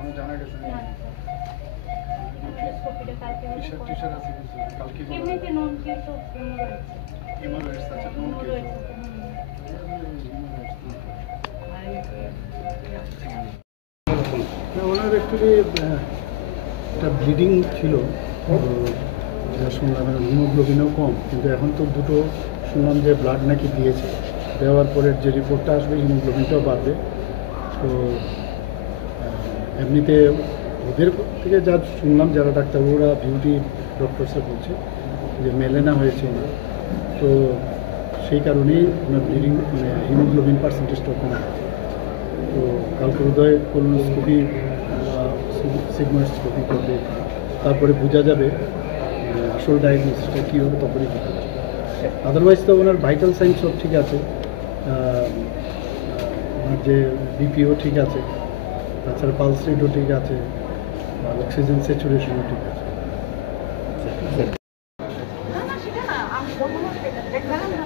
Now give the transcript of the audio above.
এখনো জানা গেছে না। স্কোপিটা কালকে টিশার্ট হবে। টিশার্ট আছে কিছু কালকে বলা এমনিতে নন কেস অফ রয়েছে। ইমারেটস আছে কোন কেস রয়েছে। ওনার অ্যাকচুয়ালি একটা ব্লিডিং ছিল, যা শুনলাম হিমোগ্লোবিনও কম, কিন্তু এখন তো দুটো শুনলাম যে ব্লাড নাকি দিয়েছে, দেওয়ার পরে যে রিপোর্টটা আসবে হিমোগ্লোবিনটাও বাড়বে। তো এমনিতে ওদের থেকে যা শুনলাম যারা ডাক্তার ওরা বিউটি ডক্টরসে বলছে যে মেলেনা হয়েছে না, তো সেই কারণেই ওনার ব্লিডিং মানে হিমোগ্লোবিন পার্সেন্টেজটা কম আছে। তো কালকে উদয় কোলোনোস্কোপি সিগমোস্কোপি করবে, তারপরে বোঝা যাবে আসল ডায়াগনোসিসটা কী হবে, তখনই বোঝা যাবে। আদারওয়াইজ তো ওনার ভাইটাল সাইন সব ঠিক আছে, ওনার যে বিপিও ঠিক আছে, তাছাড়া পালস রেটও ঠিক আছে, অক্সিজেন স্যাচুরেশনও ঠিক আছে। না না সেটা না আমি বলবো না সেটা দেখবেন না